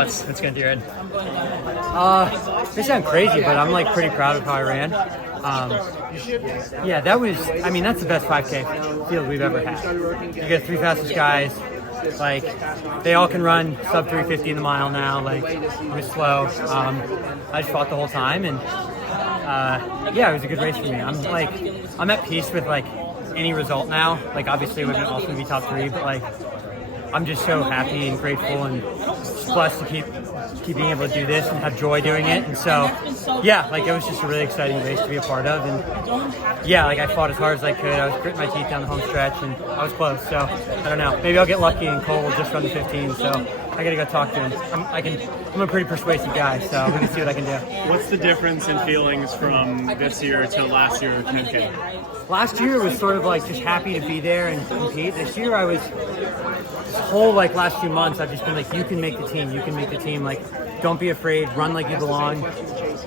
It's going to do it. This sounds crazy, but I'm like pretty proud of how I ran. Yeah, that was, I mean, that's the best 5K field we've ever had. You get three fastest guys, like they all can run sub 350 in the mile now, like it was slow. I just fought the whole time, and yeah, it was a good race for me. I'm at peace with like any result now. Like obviously it would have been awesome to be top 3, but like I'm just so happy and grateful and blessed to keep being able to do this and have joy doing it. And so, yeah, like it was just a really exciting race to be a part of. And yeah, like I fought as hard as I could. I was gritting my teeth down the home stretch, and I was close. So I don't know. Maybe I'll get lucky and Cole will just run the 15. So I got to go talk to him. I'm a pretty persuasive guy, so we can see what I can do. What's the difference in feelings from this year to last year 10K? Last year was sort of like just happy to be there and compete. This year I was, this whole like last few months I've just been like, you can make the team, like don't be afraid, run like you belong.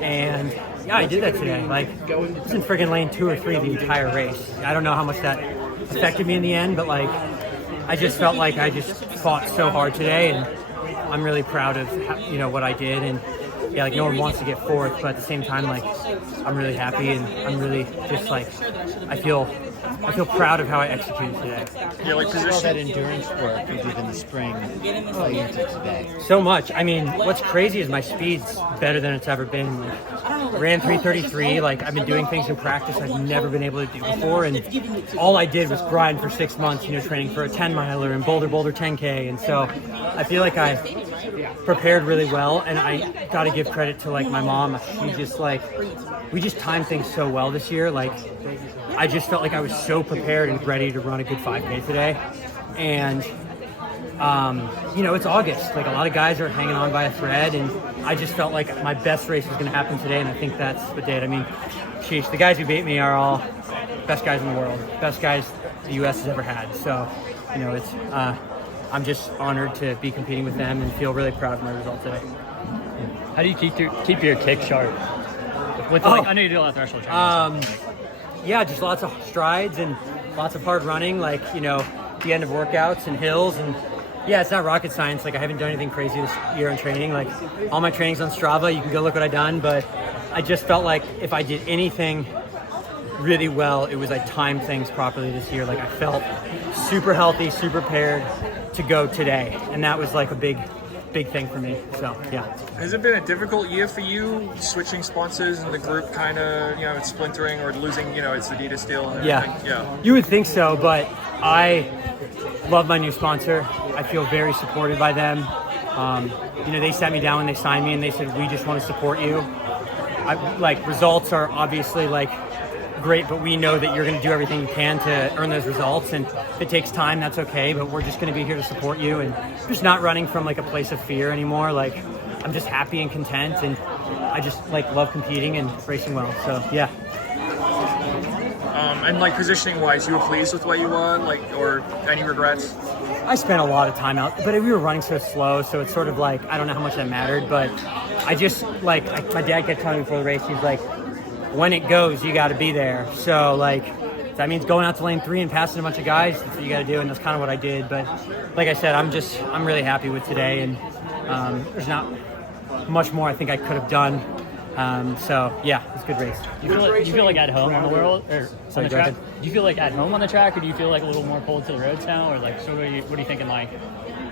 And yeah, I did that today. Like I was in friggin' lane 2 or 3 the entire race. I don't know how much that affected me in the end, but like I just felt like I just fought so hard today, and I'm really proud of what I did. And yeah, like no one wants to get 4th, but at the same time, like I'm really happy, and I'm really just like I feel proud of how I executed today. Yeah, like all that endurance work you did in the spring playing into today. So much. I mean, what's crazy is my speed's better than it's ever been. Like, I ran 3:33. Like I've been doing things in practice I've never been able to do before, and all I did was grind for 6 months, training for a 10 miler and Boulder 10K. And so I feel like I prepared really well, and I got to give credit to like my mom. She just like, we just timed things so well this year. Like I just felt like I was so prepared and ready to run a good 5K today. And it's August. Like a lot of guys are hanging on by a thread, and I just felt like my best race was going to happen today, and I think that's what did. I mean, sheesh, the guys who beat me are all best guys in the world, best guys the U.S. has ever had. So, it's I'm just honored to be competing with them and feel really proud of my result today. How do you keep your kick sharp? I know you do a lot of threshold training. Yeah, just lots of strides and lots of hard running, like, the end of workouts and hills. And yeah, it's not rocket science. Like I haven't done anything crazy this year in training. Like all my training's on Strava. You can go look what I've done, but I just felt like if I did anything really well, it was I timed things properly this year. Like I felt super healthy, super prepared to go today. And that was like a big thing for me. So yeah. Has it been a difficult year for you, switching sponsors and the group kind of, it's splintering or losing, it's Adidas deal and everything? Yeah. You would think so, but I love my new sponsor. I feel very supported by them. They sat me down when they signed me and they said, we just want to support you. Results are obviously great, but we know that you're going to do everything you can to earn those results, and if it takes time, that's okay, but we're just going to be here to support you, and just not running from a place of fear anymore. I'm just happy and content, and I just love competing and racing well. So yeah. And positioning wise, you were pleased with what you won, or any regrets? I spent a lot of time out, but we were running so slow, so it's sort of I don't know how much that mattered, but I just my dad kept telling me before the race, he's like, when it goes, you got to be there. So that means going out to lane 3 and passing a bunch of guys. That's what you got to do, and that's kind of what I did. But like I said, I'm really happy with today, and there's not much more I think I could have done. So yeah, it's a good race. Do you feel like at home on the world, or on the track? Do you feel like at home on the track, or do you feel like a little more pulled to the roads now, or so what are you thinking like?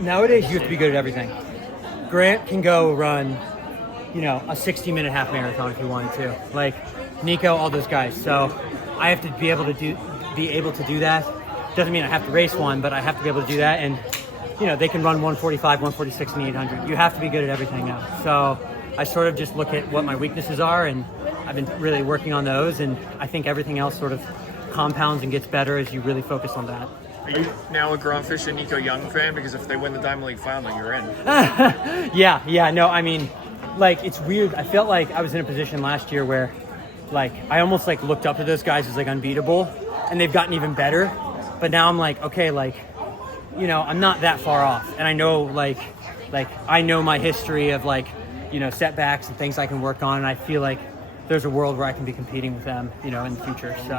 Nowadays, you have to be good at everything. Grant can go run, a 60-minute half marathon if he wanted to. Nico, all those guys. So I have to be able to do that. Doesn't mean I have to race one, but I have to be able to do that. And they can run 145, 146 and 800. You have to be good at everything now. So I sort of just look at what my weaknesses are, and I've been really working on those, and I think everything else sort of compounds and gets better as you really focus on that. Are you now a Grant Fisher, Nico Young fan? Because if they win the Diamond League final, you're in. Yeah. No, I mean, it's weird. I felt like I was in a position last year where I almost looked up to those guys as unbeatable, and they've gotten even better. But now I'm okay, I'm not that far off, and I know I know my history of setbacks and things I can work on, and I feel like there's a world where I can be competing with them, you know, in the future. So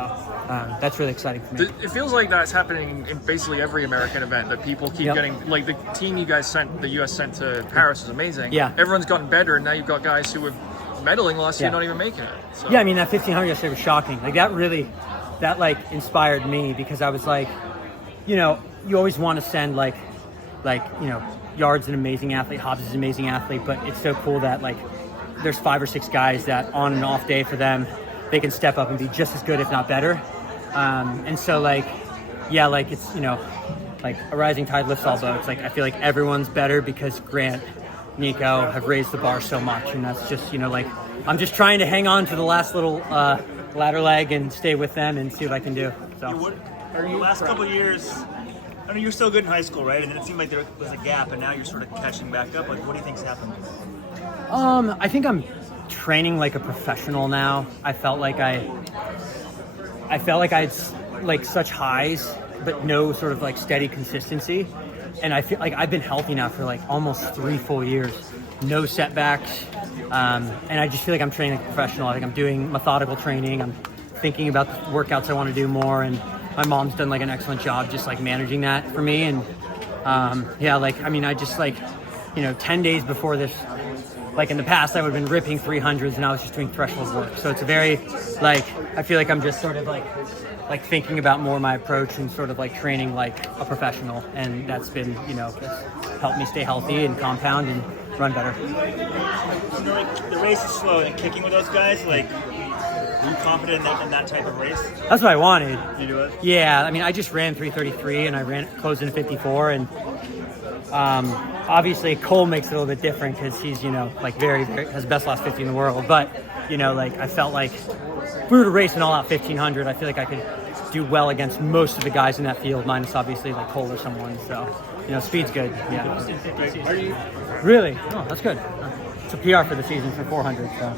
that's really exciting for me. It feels like that's happening in basically every American event, that people keep getting, like the team you guys sent, the US sent to Paris is amazing. Yeah. Everyone's gotten better, and now you've got guys who were medaling last year not even making it. So. Yeah, I mean, that 1500 yesterday was shocking. Like that like inspired me, because I was like, you know, you always want to send like, you know, Yard's an amazing athlete, Hobbs is an amazing athlete, but it's so cool that like there's 5 or 6 guys that on an off day for them, they can step up and be just as good, if not better. And so like, yeah, like it's, you know, like a rising tide lifts all boats. Like I feel like everyone's better because Grant, Nico have raised the bar so much, and that's just, you know, like I'm just trying to hang on to the last little ladder leg and stay with them and see what I can do. So. Are you last couple of years? I mean, you were still good in high school, right? And then it seemed like there was a gap, and now you're sort of catching back up. Like, what do you think's happened? I think I'm training like a professional now. I felt like I had like such highs, but no sort of like steady consistency. And I feel like I've been healthy now for like almost 3 full years, no setbacks. And I just feel like I'm training like a professional. I think I'm doing methodical training. I'm thinking about the workouts I want to do more, and my mom's done like an excellent job just like managing that for me. And yeah, like, I mean, I just like, you know, 10 days before this, like in the past, I would have been ripping 300s and I was just doing threshold work. So it's a very, like, I feel like I'm just sort of like thinking about more my approach and sort of like training like a professional. And that's been, you know, helped me stay healthy and compound and run better. You know, like, the race is slow, and kicking with those guys, like, are you confident in that type of race? That's what I wanted. You do it? Yeah, I mean, I just ran 3:33 and I closed in 54, and obviously Cole makes it a little bit different because he's, you know, like very, very has the best last 50 in the world. But, you know, like I felt like if we were to race an all-out 1500, I feel like I could do well against most of the guys in that field, minus obviously like Cole or someone. So, you know, speed's good. Yeah. Are you? Really? Oh, that's good. It's a PR for the season for 400, so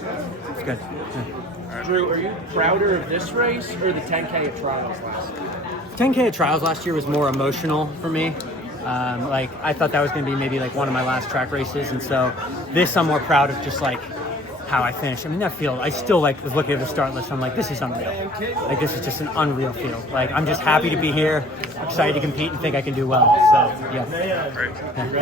it's good. Yeah. Drew, are you prouder of this race or the 10K at trials last year? 10K at trials last year was more emotional for me. Like I thought that was going to be maybe like one of my last track races, and so this I'm more proud of just like how I finished. I mean, that field, I still like was looking at the start list. I'm like, this is unreal. Like this is just an unreal field. Like I'm just happy to be here, excited to compete, and think I can do well. So yeah. Right. Yeah. Thanks.